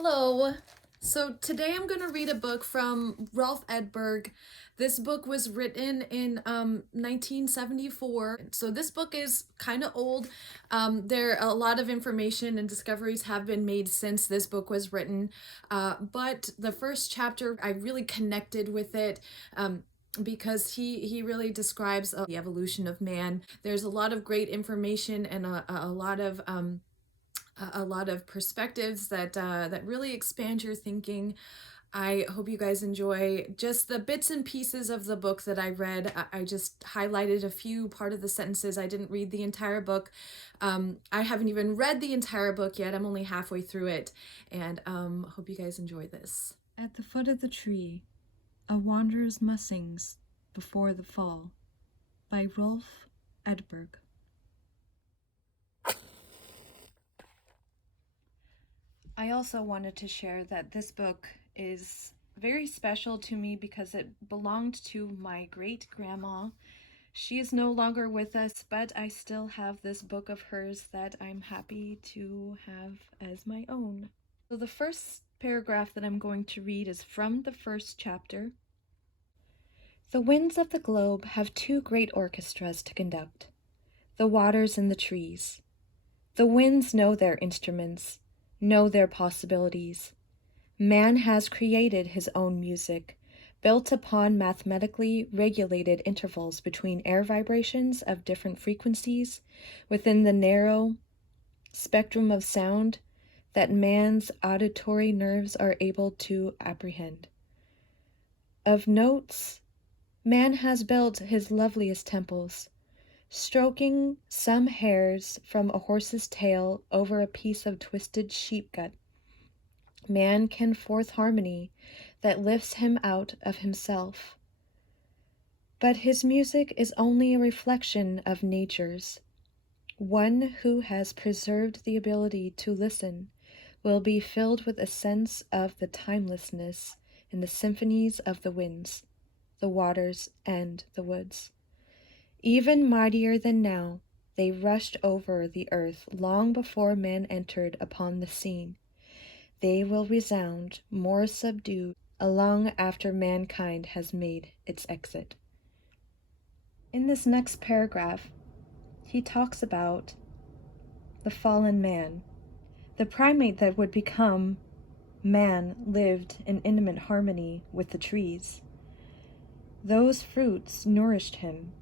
Hello. So today I'm going to read a book from Rolf Edburg. This book was written in 1974. So this book is kind of old. There a lot of information and discoveries have been made since this book was written. But the first chapter, I really connected with it. Because he really describes the evolution of man. There's a lot of great information and a lot of perspectives that really expand your thinking. I hope you guys enjoy just the bits and pieces of the book that I read. I just highlighted a few part of the sentences. I didn't read the entire book. I haven't even read the entire book yet. I'm only halfway through it, and hope you guys enjoy this. At the foot of the tree, a wanderer's musings before the fall, by Rolf Edburg. I also wanted to share that this book is very special to me because it belonged to my great grandma. She is no longer with us, but I still have this book of hers that I'm happy to have as my own. So the first paragraph that I'm going to read is from the first chapter. The winds of the globe have two great orchestras to conduct, the waters and the trees. The winds know their instruments, know their possibilities. Man has created his own music, built upon mathematically regulated intervals between air vibrations of different frequencies within the narrow spectrum of sound that man's auditory nerves are able to apprehend. Of notes, man has built his loveliest temples, stroking some hairs from a horse's tail over a piece of twisted sheep gut. Man can forth harmony that lifts him out of himself. But his music is only a reflection of nature's. One who has preserved the ability to listen will be filled with a sense of the timelessness in the symphonies of the winds, the waters, and the woods. Even mightier than now, they rushed over the earth long before man entered upon the scene. They will resound more subdued long after mankind has made its exit. In this next paragraph, he talks about the fallen man. The primate that would become man lived in intimate harmony with the trees. Those fruits nourished him.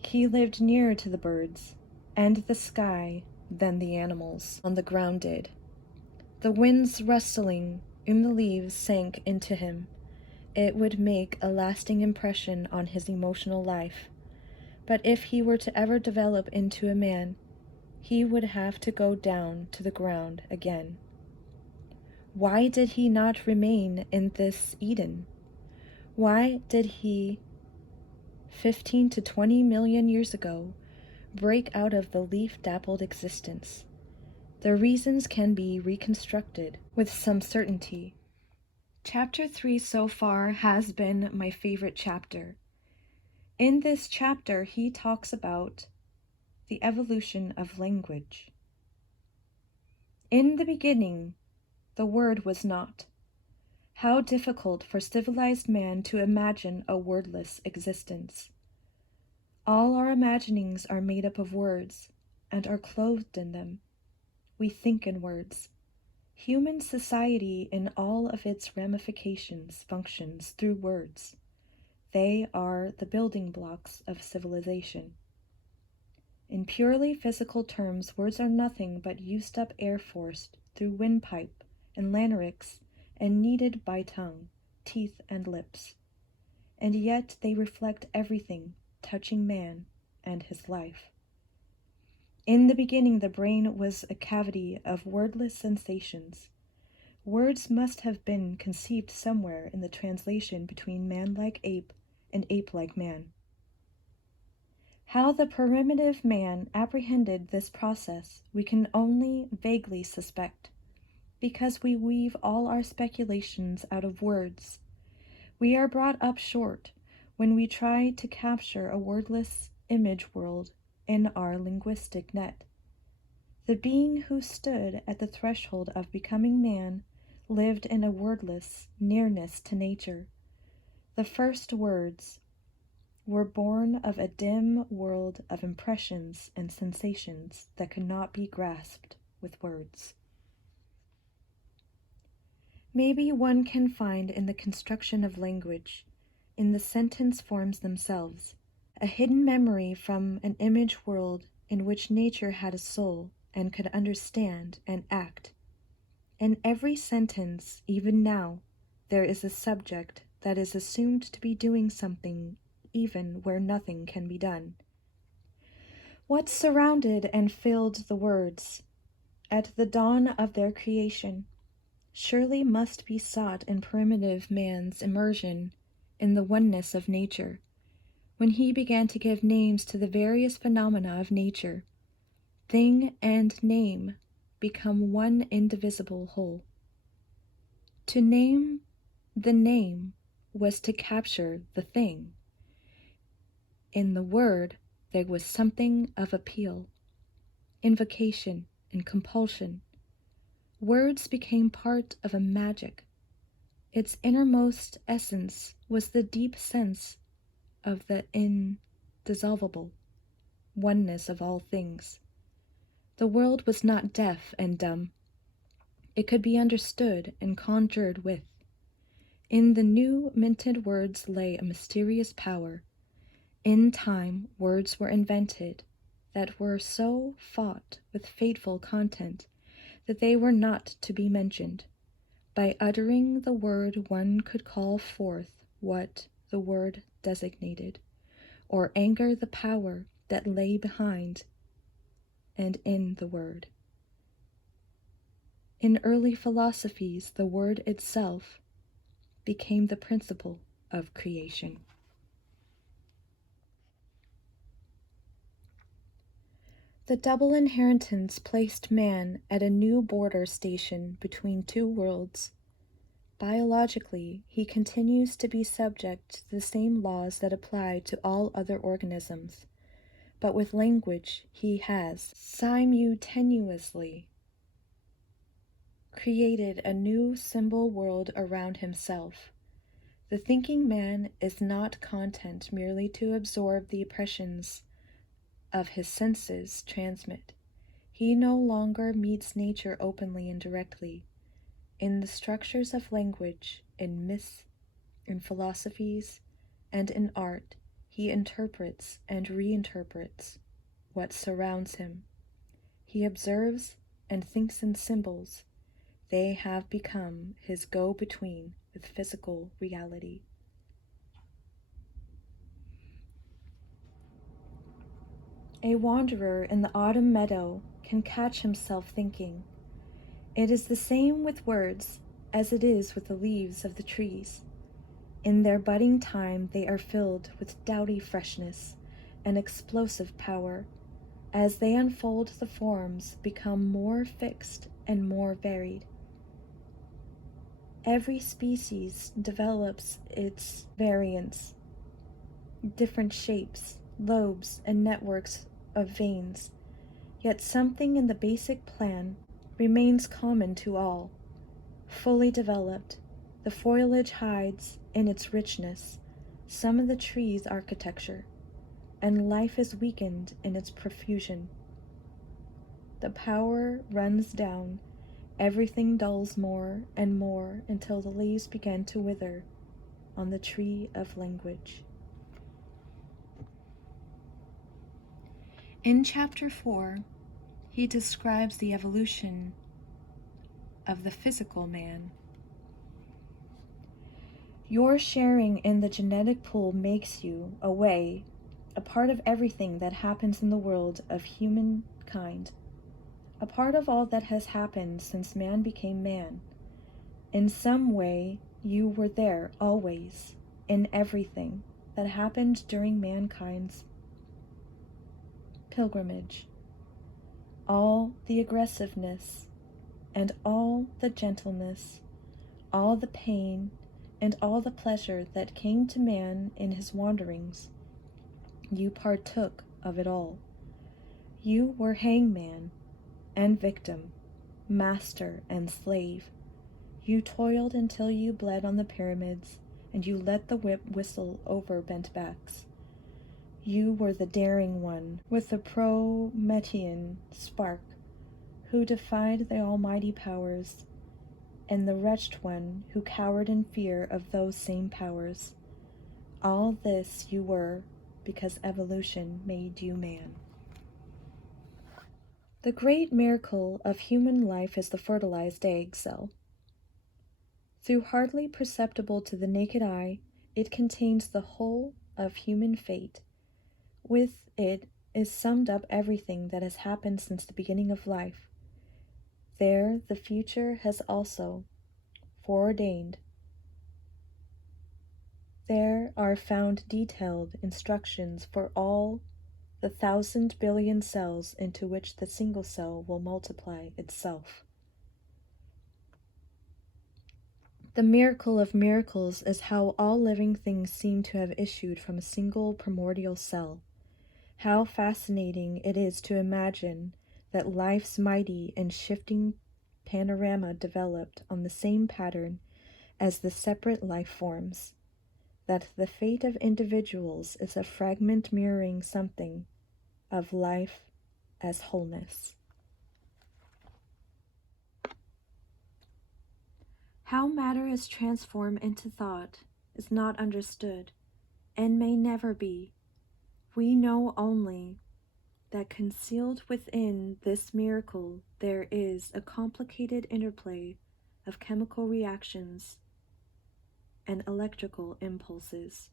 He lived nearer to the birds and the sky than the animals on the ground did. The wind's rustling in the leaves sank into him. It would make a lasting impression on his emotional life. But if he were to ever develop into a man, he would have to go down to the ground again. Why did he not remain in this Eden? Why did he 15 to 20 million years ago break out of the leaf-dappled existence? The reasons can be reconstructed with some certainty. Chapter 3 so far has been my favorite chapter. In this chapter, he talks about the evolution of language. In the beginning, the word was not. How difficult for civilized man to imagine a wordless existence. All our imaginings are made up of words and are clothed in them. We think in words. Human society in all of its ramifications functions through words. They are the building blocks of civilization. In purely physical terms, words are nothing but used up air forced through windpipe and larynx and kneaded by tongue, teeth, and lips. And yet they reflect everything touching man and his life. In the beginning, the brain was a cavity of wordless sensations. Words must have been conceived somewhere in the translation between man-like ape and ape-like man. How the primitive man apprehended this process we can only vaguely suspect, because we weave all our speculations out of words. We are brought up short when we try to capture a wordless image world in our linguistic net. The being who stood at the threshold of becoming man lived in a wordless nearness to nature. The first words were born of a dim world of impressions and sensations that could not be grasped with words. Maybe one can find in the construction of language, in the sentence forms themselves, a hidden memory from an image world in which nature had a soul and could understand and act. In every sentence, even now, there is a subject that is assumed to be doing something even where nothing can be done. What surrounded and filled the words at the dawn of their creation surely must be sought in primitive man's immersion in the oneness of nature, when he began to give names to the various phenomena of nature. Thing and name become one indivisible whole. To name the name was to capture the thing. In the word there was something of appeal, invocation, and compulsion. Words became part of a magic. Its innermost essence was the deep sense of the indissoluble oneness of all things. The world was not deaf and dumb. It could be understood and conjured with. In the new minted words lay a mysterious power. In time, words were invented that were so fraught with fateful content that they were not to be mentioned. By uttering the word, one could call forth what the word designated, or anger the power that lay behind and in the word. In early philosophies, the word itself became the principle of creation. The double inheritance placed man at a new border station between two worlds. Biologically, he continues to be subject to the same laws that apply to all other organisms, but with language he has simultaneously created a new symbol world around himself. The thinking man is not content merely to absorb the impressions of his senses transmit. He no longer meets nature openly and directly. In the structures of language, in myths, in philosophies, and in art, he interprets and reinterprets what surrounds him. He observes and thinks in symbols. They have become his go-between with physical reality. A wanderer in the autumn meadow can catch himself thinking. It is the same with words as it is with the leaves of the trees. In their budding time they are filled with doughty freshness and explosive power. As they unfold, the forms become more fixed and more varied. Every species develops its variants, different shapes, lobes, and networks of veins, yet something in the basic plan remains common to all. Fully developed, the foliage hides in its richness some of the tree's architecture, and life is weakened in its profusion. The power runs down, everything dulls more and more until the leaves begin to wither on the tree of language. In Chapter 4, he describes the evolution of the physical man. Your sharing in the genetic pool makes you, a part of everything that happens in the world of humankind, a part of all that has happened since man became man. In some way, you were there always, in everything that happened during mankind's pilgrimage. All the aggressiveness and all the gentleness, all the pain and all the pleasure that came to man in his wanderings, you partook of it all. You were hangman and victim, master and slave. You toiled until you bled on the pyramids, and you let the whip whistle over bent backs. You were the daring one, with the Promethean spark, who defied the almighty powers, and the wretched one who cowered in fear of those same powers. All this you were, because evolution made you man. The great miracle of human life is the fertilized egg cell. Though hardly perceptible to the naked eye, it contains the whole of human fate. With it is summed up everything that has happened since the beginning of life. There the future has also foreordained. There are found detailed instructions for all the 1,000 billion cells into which the single cell will multiply itself. The miracle of miracles is how all living things seem to have issued from a single primordial cell. How fascinating it is to imagine that life's mighty and shifting panorama developed on the same pattern as the separate life forms, that the fate of individuals is a fragment mirroring something of life as wholeness. How matter is transformed into thought is not understood, and may never be. We know only that concealed within this miracle there is a complicated interplay of chemical reactions and electrical impulses.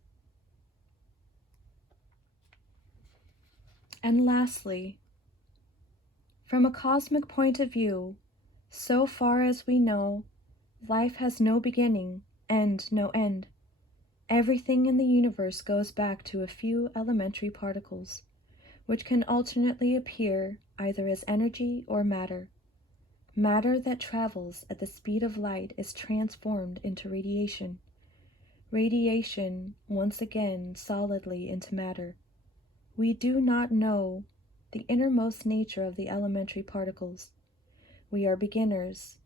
And lastly, from a cosmic point of view, so far as we know, life has no beginning and no end. Everything in the universe goes back to a few elementary particles, which can alternately appear either as energy or matter. Matter that travels at the speed of light is transformed into radiation. Radiation, once again, solidly into matter. We do not know the innermost nature of the elementary particles. We are beginners,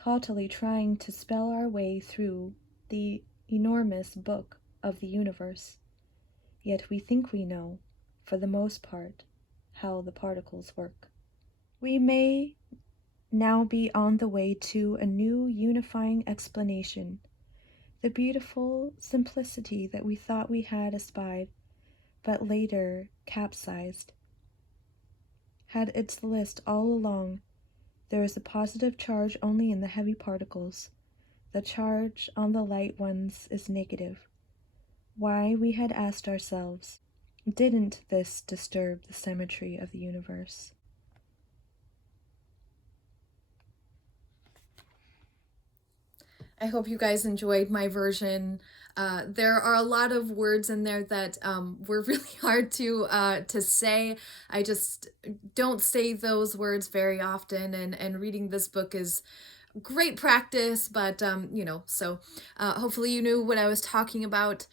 haughtily trying to spell our way through the enormous book of the universe. Yet we think we know, for the most part, how the particles work. We may now be on the way to a new unifying explanation. The beautiful simplicity that we thought we had espied, but later capsized, had its list all along. There is a positive charge only in the heavy particles. The charge on the light ones is negative. Why, we had asked ourselves, didn't this disturb the symmetry of the universe? I hope you guys enjoyed my version. There are a lot of words in there that were really hard to say. I just don't say those words very often, and reading this book is great practice, but so hopefully you knew what I was talking about.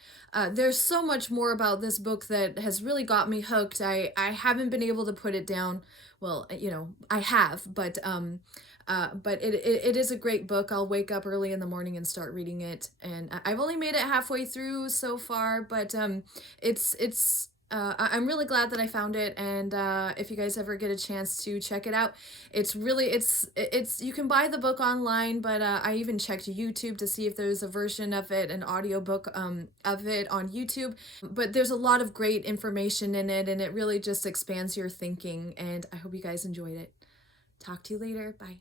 There's so much more about this book that has really got me hooked. I haven't been able to put it down. Well, I have, but it is a great book. I'll wake up early in the morning and start reading it, and I've only made it halfway through so far, but I'm really glad that I found it, and if you guys ever get a chance to check it out, it's you can buy the book online, but I even checked YouTube to see if there's a version of it, an audiobook of it on YouTube. But there's a lot of great information in it, and it really just expands your thinking, and I hope you guys enjoyed it. Talk to you later. Bye.